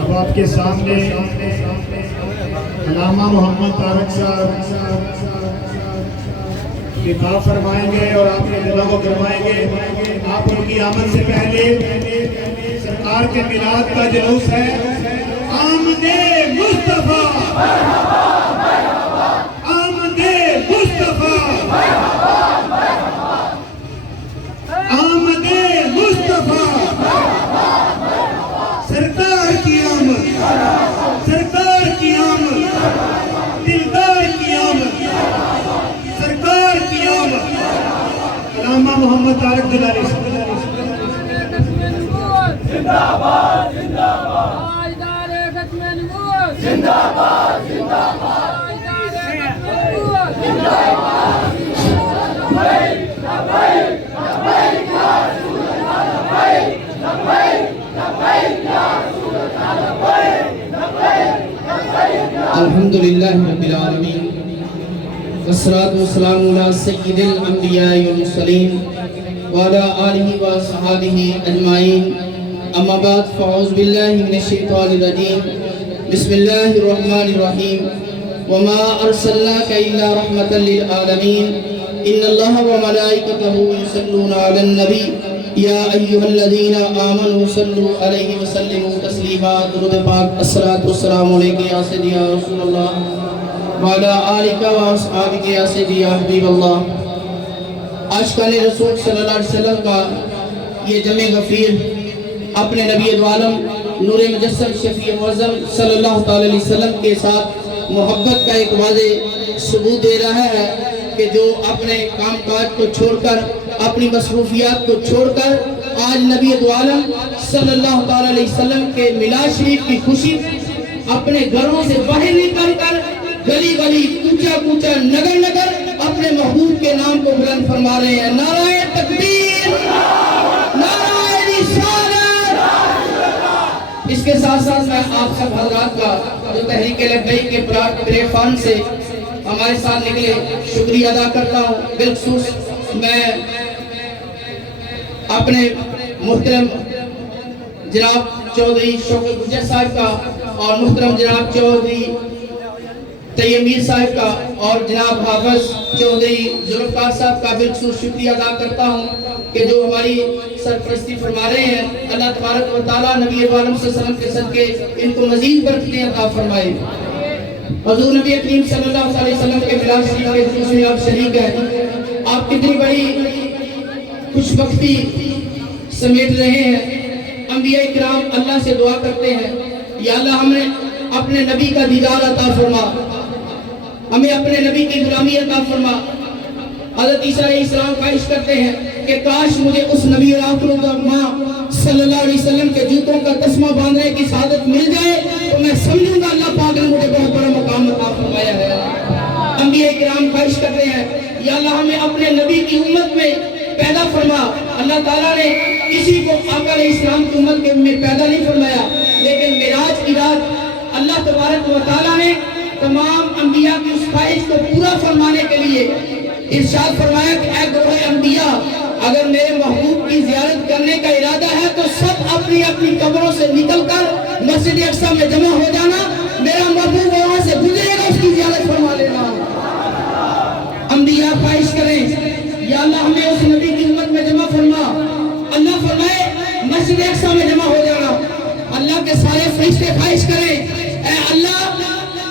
اب آپ کے سامنے علامہ محمد طارق صاحب خطاب فرمائیں گے اور آپ کے دلوں کو گرمائیں گے۔ آپ ان کی آمد سے پہلے سرکار کے میلاد کا جلوس ہے، آمد مصطفیٰ، آمد مصطفیٰ، آمد مصطفیٰ، سرکار کی آمد، سرکار کی آمد، دلدار کی آمد، سرکار کی آمد۔ علامہ محمد طارق جلالی زندہ باد، زندہ باد، تاجدار ختم نبوت، زندہ باد، زندہ باد، تاجدار ختم نبوت، زندہ باد، لبیک، لبیک، لبیک یا رسول اللہ، لبیک، لبیک، لبیک یا رسول اللہ، لبیک، لبیک، لبیک یا الحمدللہ رب العالمین، والصلاة والسلام علی سید الانبیاء والمرسلین وعلی آلہ وصحابہ اجمعین، اما بعد فاعوذ باللہ من الشیطان الرجیم، بسم اللہ الرحمن الرحیم، وما ارسلناک الا رحمتا للعالمین، ان اللہ وملائکتہ یصلون علی النبی یا ایہا الذین آمنوا صلوا علیہ وسلموا تسلیما۔ درود پاک، الصلاۃ والسلام علیک یا سیدی یا رسول اللہ وعلی آلک واصحابک یا سیدی یا حبیب اللہ۔ عاشقان رسول صلی اللہ علیہ وسلم کا یہ جمع غفیر اپنے نبی عالم نور مجسم شفیع معظم صلی اللہ علیہ وسلم کے ساتھ محبت کا ایک واضح ثبوت دے رہا ہے کہ جو اپنے کام کاج کو چھوڑ کر، اپنی مصروفیات کو چھوڑ کر آج نبی عالم صلی اللہ علیہ وسلم کے میلاد شریف کی خوشی اپنے گھروں سے باہر نکل کر گلی گلی، کوچہ کوچہ، نگر نگر اپنے محبوب کے نام کو بلند فرما رہے ہیں۔ نعرہ تکبیر، نعرہ رسالت۔ اس کے ساتھ ساتھ میں آپ سب حضرات کا جو تحریک لبیک کے پلیٹ فارم سے ہمارے ساتھ نکلے شکریہ ادا کرتا ہوں۔ بالخصوص میں اپنے محترم جناب چودھری شوکت گجر صاحب کا اور محترم جناب چودھری طیب میر صاحب کا اور جناب حافظ چودھری ذوالفقار صاحب کا بالخصوص شکریہ ادا کرتا ہوں کہ جو ہماری سرپرستی فرما رہے ہیں۔ اللہ تبارک و تعالیٰ نبی عالم صلی اللہ علیہ وسلم کے صدقے ان کو مزید برکتیں عطا فرمائے۔ حضور نبی کریم صلی اللہ علیہ وسلم کے میلاد شریف کے جلوس میں آپ شریک ہیں۔ آپ کتنی بڑی خوش بختی سمیٹ رہے ہیں۔ انبیاء کرام اللہ سے دعا کرتے ہیں، یا اللہ ہمیں اپنے نبی کا دیدار عطا فرما، ہمیں اپنے نبی کی غلامی عطا فرما۔ حضرت عیسیٰ علیہ السلام خواہش کرتے ہیں کہ کاش مجھے اس نبی ماں صلی اللہ علیہ وسلم کے جوتوں کا تسمہ باندھنے کی سعادت مل جائے تو میں سمجھوں گا اللہ پاک نے مجھے بہت بڑا مقام عطا فرمایا ہے۔ انبیاء کرام خواہش کرتے ہیں، یا اللہ ہمیں اپنے نبی کی امت میں پیدا فرما۔ اللہ تعالیٰ نے کسی کو آقا علیہ السلام کی امت میں پیدا نہیں فرمایا، لیکن معراج کی رات اللہ تبارک و تعالیٰ نے تمام انبیاء کی اس خواہش کو پورا فرمانے کے لیے ارشاد فرمایا کہ اے گروہ انبیاء، اگر میرے محبوب کی زیارت کرنے کا ارادہ ہے تو سب اپنی اپنی قبروں سے نکل کر مسجد اقصی میں جمع ہو جانا، میرا محبوب وہاں سے گزرے گا، اس کی زیارت فرما لینا۔ انبیاء خواہش کریں، یا اللہ ہمیں اس نبی کی امت میں جمع فرما۔ اللہ فرمائے مسجد اقصی میں جمع ہو جانا۔ اللہ کے سارے فرشتے خواہش کریں، اے اللہ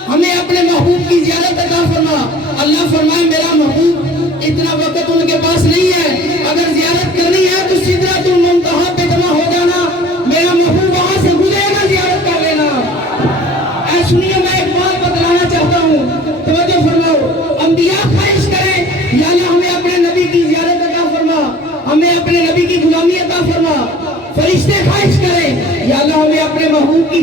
ہمیں اپنے محبوب کی زیارت عطا فرما۔ اللہ فرمائے میرا محبوب اتنا وقت ان کے پاس نہیں ہے. اگر زیارت کرنی ہے تو سدرۃ المنتہا پہ جمع ہو جانا, میرا محبوب وہاں سے گزرے گا, زیارت کر لینا. اے سنیے, میں ایک بات بتلانا چاہتا ہوں, توجہ فرماؤ. انبیاء خواہش کریں یا اللہ ہمیں اپنے نبی کی زیارت عطا فرما, ہمیں اپنے نبی کی غلامی عطا فرما. فرشتے خواہش کریں یا اللہ ہمیں اپنے محبوب کی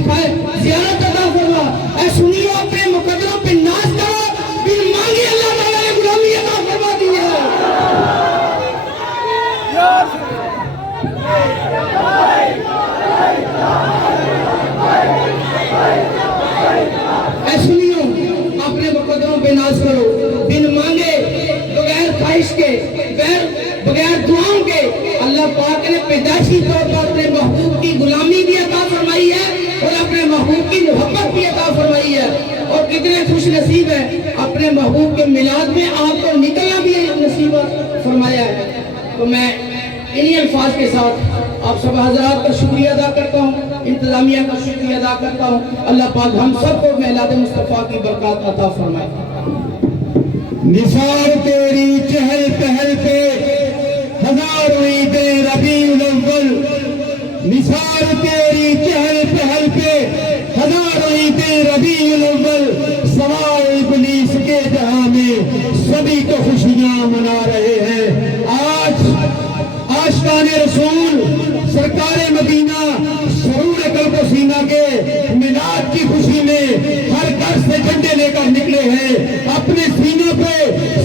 زیارت عطا فرما. اے سنیے, اپنے مقدروں پہ ناز کرو, بن مانگے اللہ تعالیٰ نے غلامی عطا فرما دی ہے. اے سنیو, اپنے مقدروں پہ ناز کرو, بن مانگے, بغیر خواہش کے, بغیر دعاؤں کے. اللہ پاک نے پیدائشی طور پر اپنے محبوب کی غلامی بھی عطا فرمائی ہے اور اپنے محبوب کی محبت بھی عطا فرمائی ہے. اور کتنے خوش نصیب ہیں, اپنے محبوب کے میلاد میں آپ کو نکلنا بھی نصیب فرمایا ہے. تو میں انہی الفاظ کے ساتھ آپ سب حضرات کا شکریہ ادا کرتا ہوں, انتظامیہ کا شکریہ ادا کرتا ہوں. اللہ پاک ہم سب کو میلاد مصطفیٰ کی برکات عطا فرمائے. نثار تیری چہل پہل پہ ہزاروں عید ربیع الاول, نثار تیری چہل پہل پہ ہزاروں عید ربیع الاول. سوائے ابلیس کے جہاں میں سبھی تو خوشیاں منا رہے ہیں. آج عاشقان رسول سرکار مدینہ سرور قلب و سینہ کے میلاد کی خوشی میں ہر گھر سے جھنڈے لے کر نکلے ہیں, اپنے سینوں پہ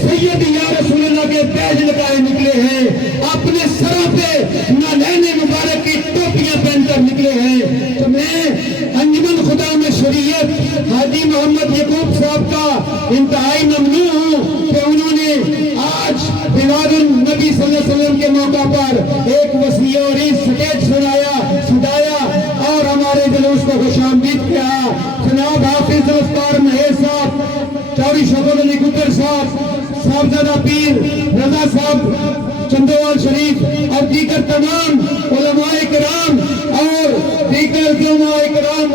سید یا رسول اللہ کے تاج لگائے نکلے ہیں, اپنے سروں پہ نالین مبارک کی ٹوپیاں پہن کر نکلے ہیں. تو میں انجمن خدا میں شریعت حاجی محمد یعقوب صاحب کا انتہائی ممنون ہوں کہ انہوں نے آج میلاد النبی صلی اللہ علیہ وسلم کے موقع پر ایک وسیع اور سٹیج سجایا اور ہمارے جلوس کو خوش آمدید کیا. جناب حافظ ذوالفقار مہر صاحب, چوری شوکت علی گجر صاحب, صاحبزادہ پیر رضا صاحب چندوال شریف اور دیگر تمام علماء کرام اور دیگر علماء کرام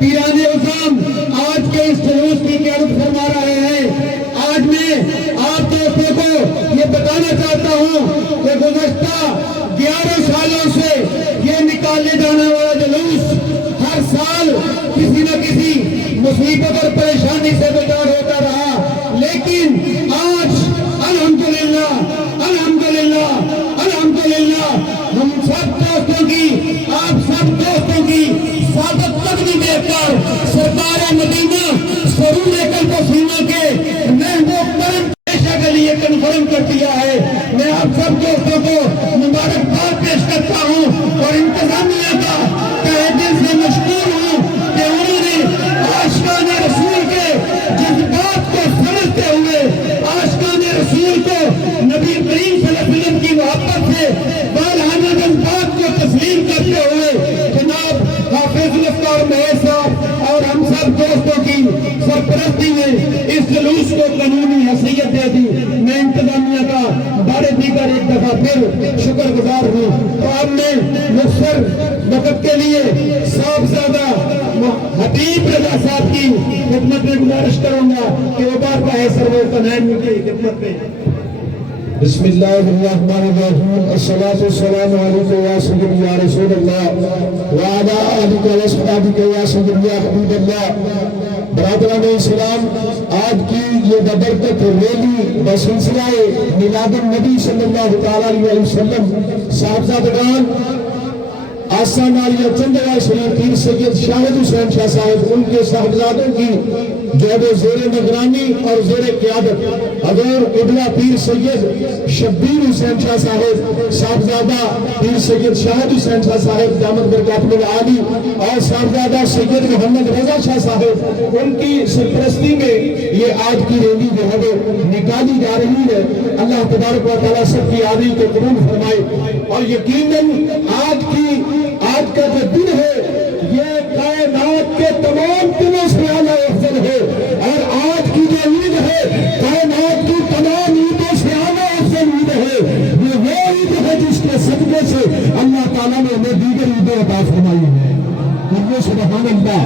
پیران عظام آج کے اس جلوس کی قیادت فرما رہے ہیں. آج میں آپ دوستوں کو یہ بتانا چاہتا ہوں کہ گزشتہ 11 سالوں سے یہ نکالنے جانے والا جلوس ہر سال کسی نہ کسی مصیبت اور پریشانی سے بیدار ہوتا رہا, لیکن آج الحمدللہ الحمدللہ الحمدللہ ہم سب دوستوں کی, آپ سب دوستوں کی سعادت قدمی دیکھ کر سرکار مدینہ سرور قلب و سینہ کے محبوب کرم پیشہ کے لیے کنفرم کر دیا ہے. میں آپ سب دوستوں کو مبارکباد پیش کرتا ہوں اور انتظامیہ کا تہہ دل سے مشکور ہوں کہ انہوں نے عاشقان رسول کے جذبات کو سمجھتے ہوئے, عاشقان رسول کو نبی کریم صلی اللہ علیہ وسلم کی محبت سے بالہانہ جذبات کو تسلیم کرتے ہوئے جناب حافظ ذوالفقار مہر صاحب اور ہم سب دوستوں کی سرپرستی میں اس جلوس کو قانونی حیثیت دے دی. میں انتظامیہ کا بارے دیگر ایک دفعہ پھر شکر گزار ہوں. تو اب میں مختصر وقت کے لیے صاحبزادہ حبیب رضا صاحب کی خدمت میں گزارش کروں گا کہ وہ بار کا ہے سرور تنین کی خدمت میں. بسم اللہ الرحمن الرحیم, الصلاۃ والسلام علیک یا سیدی یا رسول اللہ وعلی آلک و اصحابک یا سیدی یا حبیب اللہ. برادران اسلام, آج کی یہ ببرکت ریلی بسلسلہ میلاد النبی صلی اللہ تعالی علیہ وسلم صاحبزادگان آستان عالیہ چندوال شریف پیر سید شاہد حسین شاہ صاحب, ان کے صاحبزادوں کی جو ہے زیر نگرانی اور زیر قیادت حضور قبلہ پیر سید شبیر حسین شاہ صاحب, صاحبزادہ پیر سید شاہد حسین شاہ صاحب دامت برکاتہ العالی اور صاحبزادہ سید محمد رضا شاہ صاحب, ان کی سرپرستی میں یہ آج کی ریلی جو ہے نکالی جا رہی ہے. اللہ تبارک و تعالیٰ سب کی آمین کو قبول فرمائے. اور یقیناً آج کا جو دن ہے یہ کائنات کے تمام دنوں سے اعلیٰ افضل ہے, اور آج کی جو عید ہے کائنات کی تمام عیدوں سے اعلیٰ افضل عید ہے. یہ وہ عید ہے جس کے صدقے سے اللہ تعالیٰ نے ہمیں دیگر عیدیں عطا فرمائی ہیں. سبحان اللہ.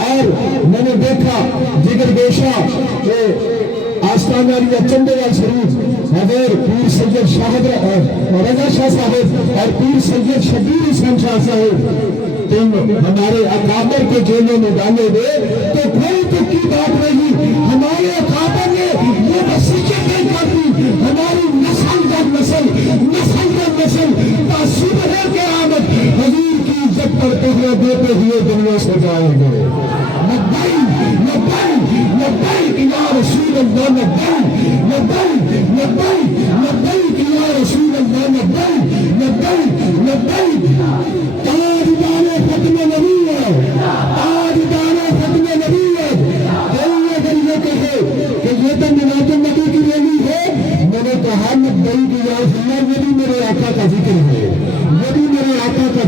اور میں نے دیکھا جگر گوشہ کہ آستان عالیہ چندوال شریف حضور پیر سید شاہد رضا شاہ صاحب اور پیر سید شبیر حسین شاہ صاحب تم ہمارے اکابر کو جیلوں میں ڈالے گے تو کوئی تو کی بات نہیں. ہمارے اکابر نے یہ وصیتیں کر دی ہماری نسل در نسل تعصب ہے قیامت حضور کی عزت پر پہلے دیتے ہوئے دنیا سے جائیں گے. لبیک یا رسول اللہ لبیک یا رسول اللہ لبیک تاجدار ختم نبوت اگر یہ کہے کہ یہ تو میلاد النبی کی ریلی ہے میں نے کہا لبیک یا رسول اللہ یہ بھی میرے آقا کا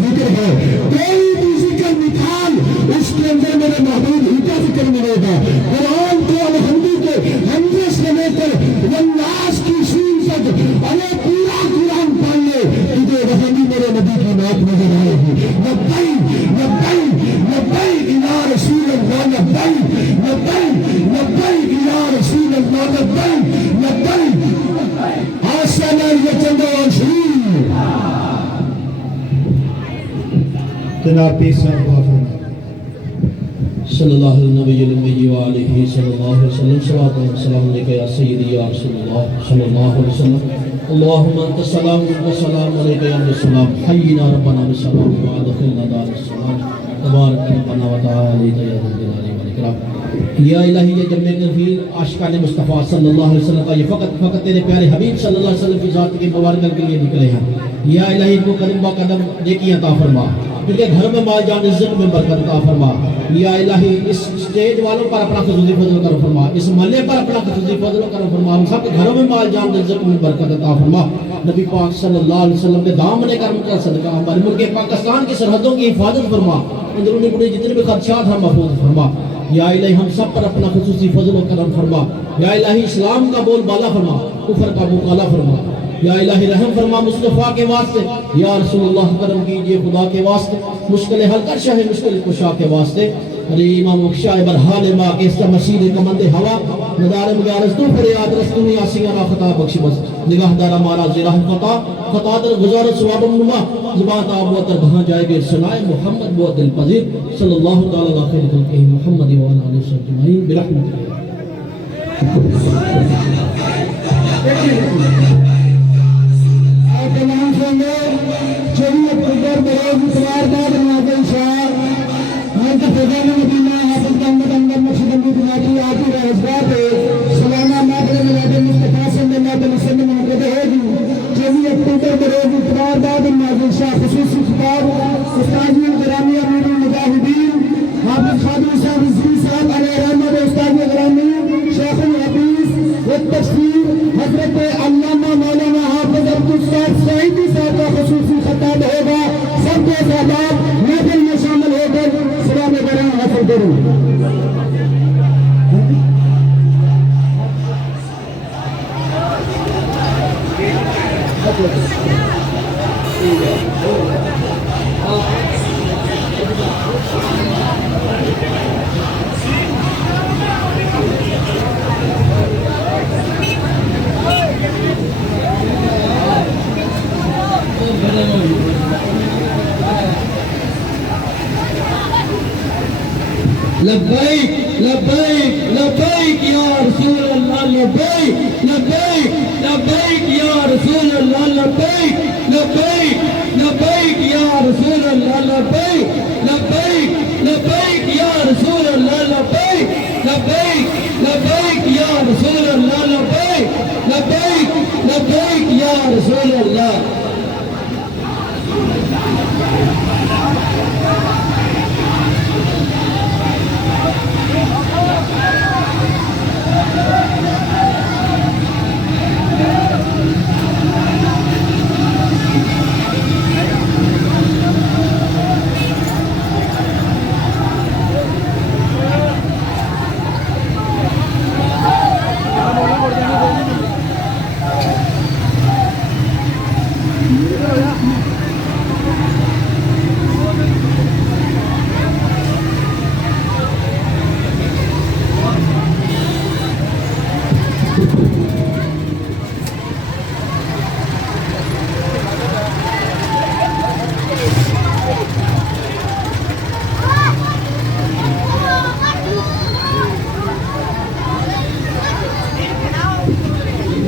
ذکر ہے کوئی بھی ذکر نکال اس کے اندر میرے محبوب ہی کا ذکر ملے گا. قرآن کو الحمدی کے حمدے سے لے کر والناس کی سین تک ارے پورا قرآن پڑھ لے تجھے وہاں بھی میرے نبی کی بات نظر آئے گی. لبیک یا رسول اللہ لبیک یا رسول اللہ لبیک آسمان یہ چندوان شریف جناب پیر صاحب دعا فرمائیں. صلی اللہ علیہ النبی وآلہ صلی اللہ علیہ وسلم صلوات و سلام علیکہ یا سیدی یا رسول اللہ صلی اللہ علیہ وسلم. اللہم انت السلام و سلام علیکہ یا السلام حینا ربنا بالسلام وادخلنا دار السلام تبارک ربنا وتعالی یا ذا الجلال والاکرام. یا الہی یہ جمع گنفیر عاشقان مصطفیٰ صلی اللہ علیہ وسلم کا یہ فقط تیرے پیارے حبیب صلی اللہ علیہ وسلم کی ذات کے مبارکہ کے لیے نکلے ہیں. یا الہی کو قدم با قدم نیکی عطا فرما کیونکہ گھر میں مال جان عزت میں برکت عطا فرما. یا الہی اس اسٹیج والوں پر اپنا خصوصی فضل کرو فرما اس محلے پر اپنا خصوصی فضل کرو فرما ہم سب کے گھروں میں مال جان عزت میں برکت عطا فرما. نبی پاک صلی اللہ علیہ وسلم کے دامن کرم کا صدقہ ہمارے ملک پاکستان کی سرحدوں کی حفاظت فرما اندرونی بڑے جتنے بھی خدشات ہیں محفوظ فرما. یا الہی ہم سب پر اپنا خصوصی فضل و کرم فرما. یا الہی اسلام کا بول بالا فرما کفر کا مقالہ فرما. یا الہی رحم فرما مصطفیٰ کے واسطے. یا رسول اللہ کرم کیجئے خدا کے واسطے مشکل حل کر شاہ مشکل کشا کے واسطے. ارے امام اخشاء برحال ما کے استہ مسیح کمند ہوا ندار مگارز تو فریاد رستونی آسیانا خطا بخش بس نگاہ دارا مارا زیرہ خطا در گزارت سواب نما زبان آبوتر بہاں جائے گے سنائے محمد بہت دل پذیر صلی اللہ تعالیٰ علیہ خیر خلقہ محمد و علیہ وسلم برحمت کلام سنگے چوبی اکتوبر بروز اتوار بعد نازل شاہ ملک فضان مدینہ حافظ محمد انور مرشد امید ناکی آتی رہزگار پہ سلامہ مادر میلاد مصطفیٰ صلی اللہ علیہ وسلم منعقد ہوگی. 24 اکتوبر بروز اتوار بعد نازل شاہ خصوصی خطاب استاذ گرامی امیر المجاہدین حافظ خادم صاحب رضوی صاحب علیہ رحمت استاذ گرامی شیخ الحدیث والتفسیر حضرت علامہ مولانا حافظ عبدالصمد سعیدی صاحب کا خصوصی خطاب ہوگا. سب کے سادات محفل میں شامل ہو کر سلام کریں حاصل کریں. لبیک لبیک لبیک یا رسول اللہ لبیک لبیک لبیک یا رسول اللہ لبیک لبیک لبیک یا رسول اللہ لبیک لبیک لبیک یا رسول اللہ لبیک لبیک لبیک یا رسول اللہ لبیک لبیک لبیک یا رسول اللہ.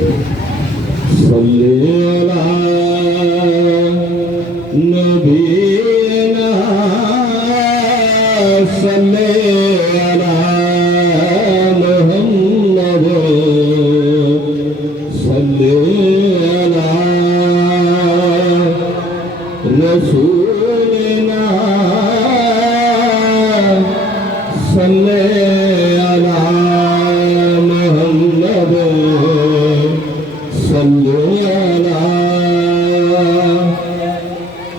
صلی علی نبینا صلی علی محمد صلی علی رسولنا صلی علی محمد صلی علی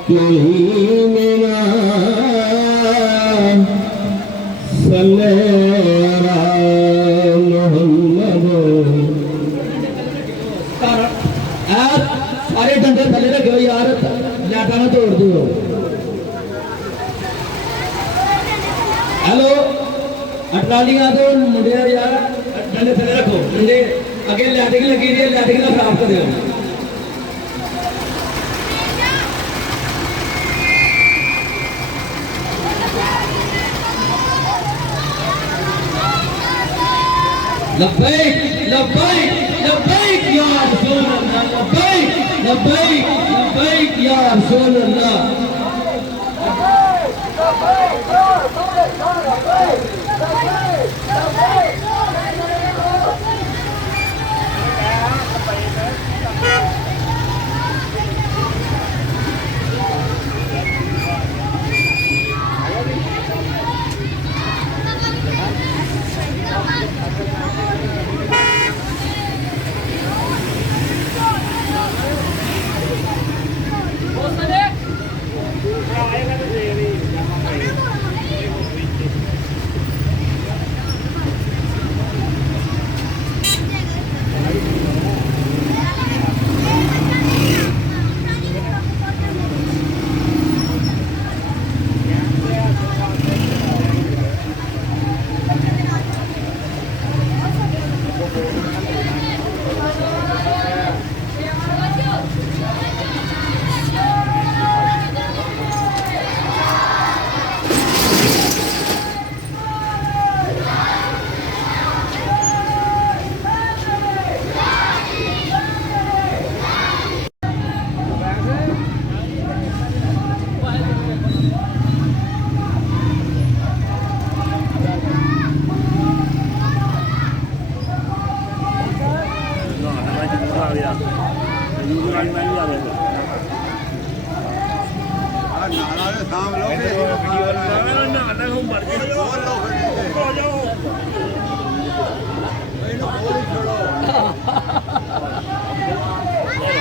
کریم صلی علی محمد. سارے ڈنڈے تھلے رکھو یار لاٹا نہ توڑ دیو. ہیلو اٹرالیاں تو منڈے یار ڈنڈے تھلے رکھو. ڈنڈے اگے لیٹنگ لگی دی ہے, لیٹنگ نہ خراب کر دیو. لبیک لبیک لبیک یا رسول اللہ, لبیک لبیک لبیک یا رسول اللہ.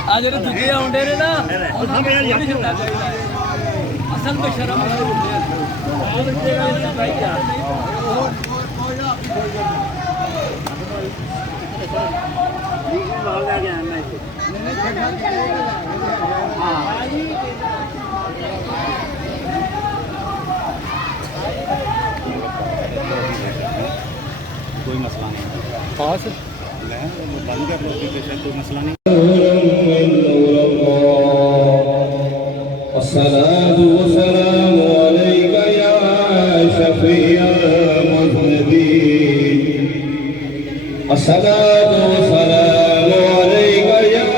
ਆ ਜਿਹੜੇ ਦੂਜੇ ਆਉਂਦੇ ਨੇ ਨਾ ਅਸਲ ਵਿੱਚ ਸ਼ਰਮ کوئی مسئلہ نہیں خاص بند کر لو کوئی مسئلہ نہیں. الصلاة والسلام عليك يا شفيع المذنبين. الصلاة والسلام عليك يا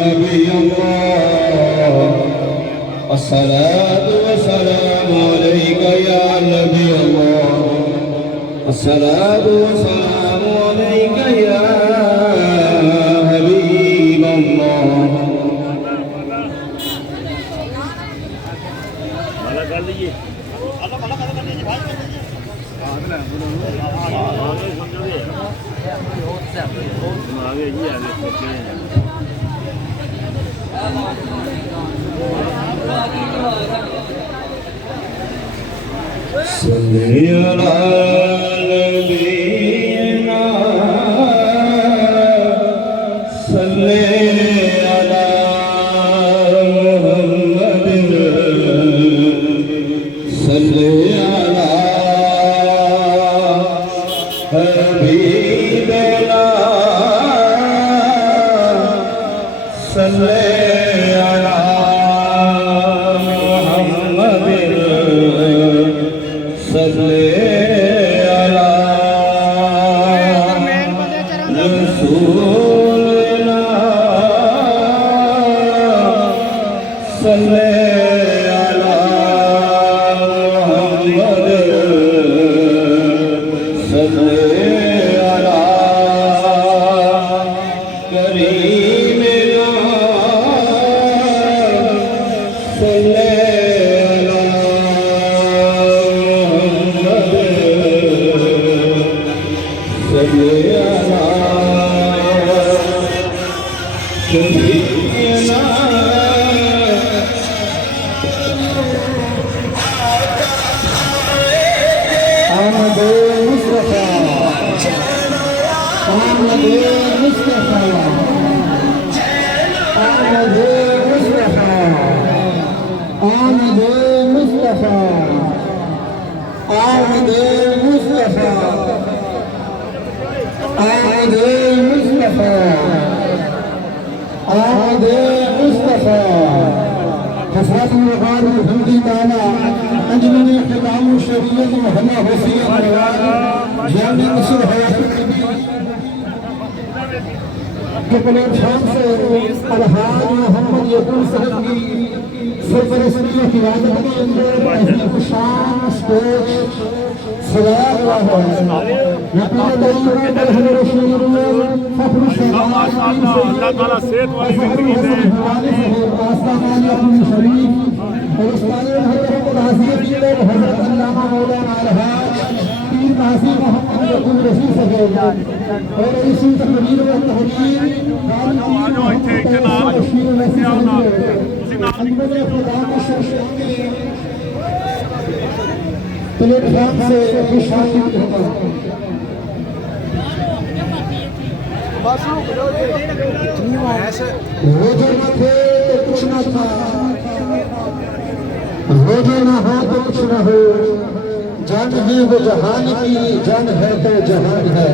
نبي الله. الصلاة والسلام عليك يا نبي الله. الصلاة والسلام عليك يا حبيب الله. صلی علی نبینا صلی علی محمد صلی علی حبیبنا صلی علی محمد صلی علی رسول رسولنا صلی علی محمد صلی علی کریمنا صلی علی محمد صلی علی شفیعنا آمد مصطفیٰ آمد مصطفیٰ آمد مصطفیٰ آمد مصطفیٰ آمد مصطفیٰ آمد مصطفیٰ آمد مصطفیٰ حضرت الوقار الحمدی تعالی انجمن اختتام الشریعت محمد حسین جامع مصر حیات النبی کے پلیٹ فارم سے الحاج محمد یقین صاحب کی سرپرستی و قیادت کے اندر عظیم شان اسٹیج سجایا ہوا ہے یقین طریقہ برہم رسول اللہ فخر الشہداء اللہ تعالیٰ صحت والی زندگی دے شریف اور استاد حضرت حضرت علامہ مولانا الحاج پیر قاسم محمد یقین رشید صاحب اور اسی تقریر و تحریر پلیٹ فارم سے شامل ہوتا وہ جو نہ تھے تو کچھ نہ تھا وہ جو نہ ہو تو کچھ نہ ہو جان ہے وہ جہان کی جان ہے تو جہان ہے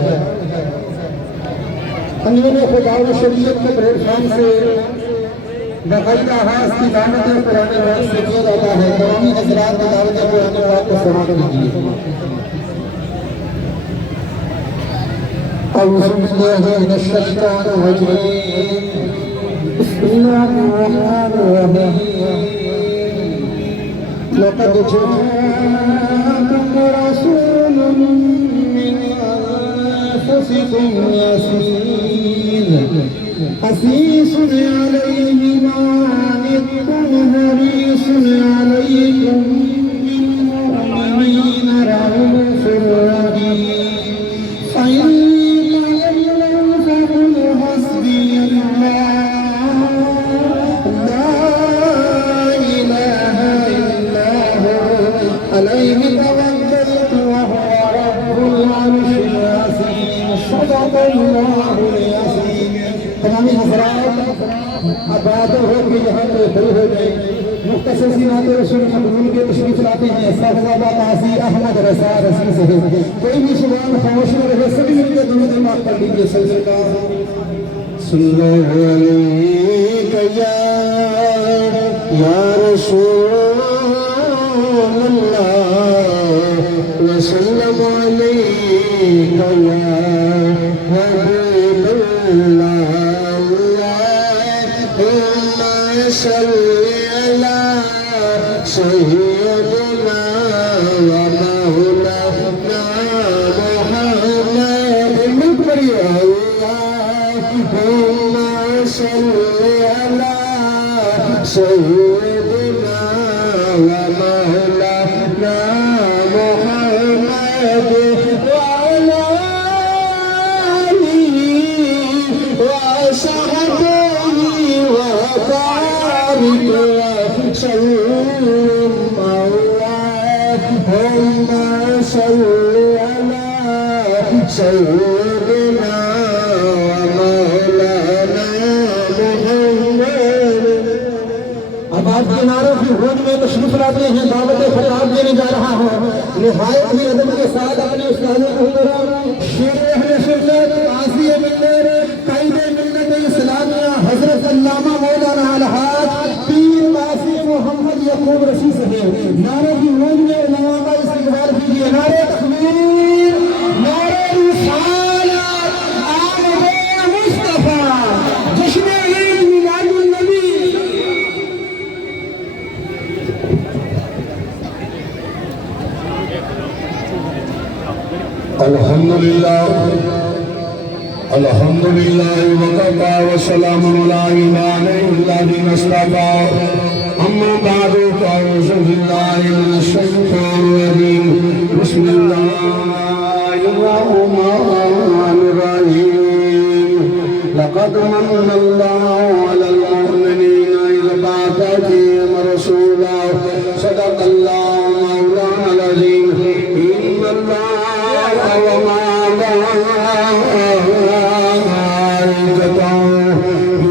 انجمن خدا و شریعت کے پلیٹ فارم سے باقاعدہ آغاز کی دعوت قرآن پاک سے کیا جاتا ہے تمامی حضرات کی دعوت قرآن پاک کو سماعت کیجیے أعوذ بالله من الشيطان الرجيم بسم الله الرحمن الرحيم لقد جاءكم رسول من أنفسكم حريص عليه ما عنتم حريص عليكم بالمؤمنين رؤوف رحيم فإن عليه توكلت وهو رب العرش العظيم صدق الله العظيم تمامی حضرات اب بات ہو کہ یہاں پہ کھڑے ہو گئے مختصر سی نعت رسول مقبول کے تشریف لاتے ہیں صاحبزادہ قاضی احمد رضا رضوی صاحب کوئی بھی زبان خاموش نہ رہے سبھی مل کے درود پاک پڑھ لیجیے صلی اللہ علیہ یا رسول وسلم عليك يا حبيب الله اللهم صل على سيدنا ومولانا محمد اللهم صل على سيدنا ومولانا محمد وعلى آله وصحبه وبارك وسلم اللهم صل على سيدنا ومولانا محمد اب آپ کے نعروں کی ہوند میں تشریف لاتے ہیں دعوت خطاب دینے جا رہا ہوں نہایت ہی ادب کے ساتھ اپنے استاد محترم شیر اہل سنت قاضی ملت قائد ملت اسلامیہ حضرت علامہ مولانا الحاج پیر قاسم محمد یعقوب رشید صاحب نعروں کی ہوند میں علماء کا استقبال کیجیے نعرہ تکبیر نعرہ رسالت آمد الحمد لله وكفى وسلام على عباده الذين اصطفى أما بعد فأعوذ بالله من الشيطان الرجيم بسم الله الرحمن الرحيم لقد من الله على المؤمنين إذ بعث فيهم رسولا صدق الله مولانا العظيم إن الله وملائكته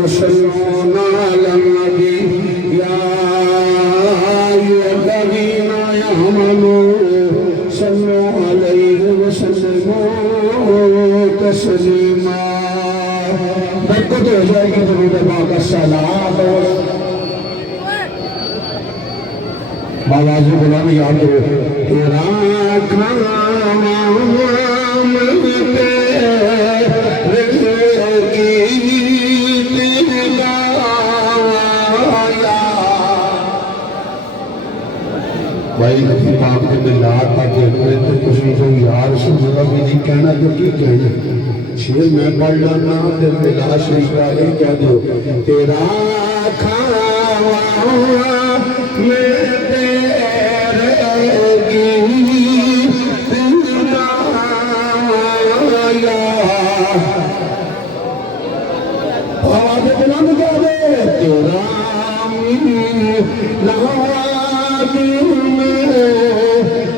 يصلون على النبي يا أيها الذين آمنوا صلوا عليه وسلموا تسليما برکت ہو جائے گی درود پاک السلام باواز غلام یاد کرو تیرا کرام بھائی نبی پاک کے ملاد پاک کرے تو کچھ تو یا رسول اللہ بھی نہیں کہنا تو کی کہنا شیر میں پڑھ لانا پھر ملاد شریف والے کہہ دو تیرا کھاوا میں تیرے گیت گایا آواز بلند کر دے تیرا میلاد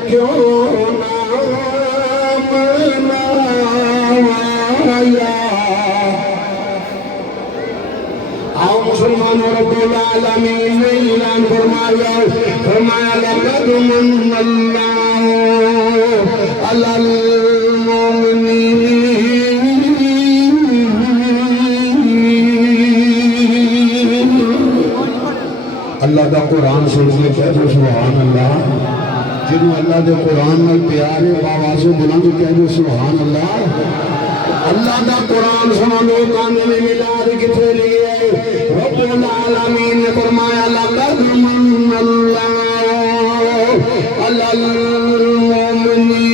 کیوں نام منایا آؤ مسلمانوں رب العالمین نے اعلان فرمایا لقد من اللہ علی المؤمنین اللہ دا قرآن سن کے کہہ دو سبحان اللہ جنہوں اللہ دے قرآن میں پیار ہے باواز بلند کہہ دو سبحان اللہ اللہ دا قرآن سنو کانے میں ملاد کتنے لیے رب العالمین نے فرمایا لقد من اللہ علی المؤمنین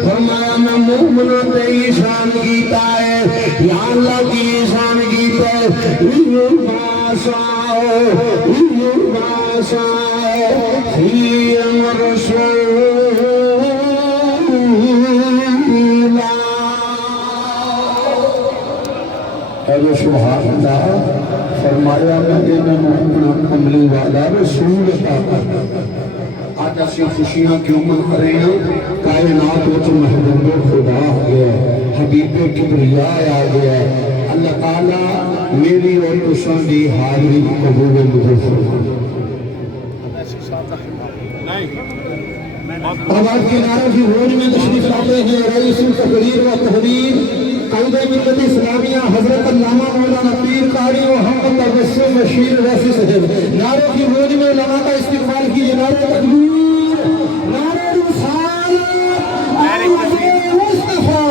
فرمایا میں مومنوں تے ایشان کیتا ہے یا اللہ کی ایشان کیتا ہے فِيهِمْ رَسُولًا اے سبحان اللہ فرمایا میں نے محمد کملی والا رسول عطا کرتا آج اسی خوشیاں کیوں من کرے ہیں کائنات وچ محبوب خدا آ گیا حبیب کبریا آ گیا اللہ تعالیٰ میری اور تساں دی حاضری قبول فرمائے آواز کے نعرہ کی روز میں تشریف لاتے ہیں رئیس تقریر و تحریر قائد ملت اسلامیہ حضرت علامہ مولانا پیر قاری محمد تبسم بشیر رفیع صاحب نعروں کی روز میں علماء کا استقبال کیجیے نعرہ تکبیر نعرہ رسالت مصطفیٰ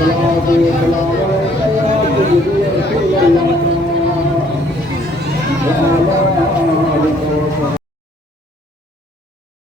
الصلاة والسلام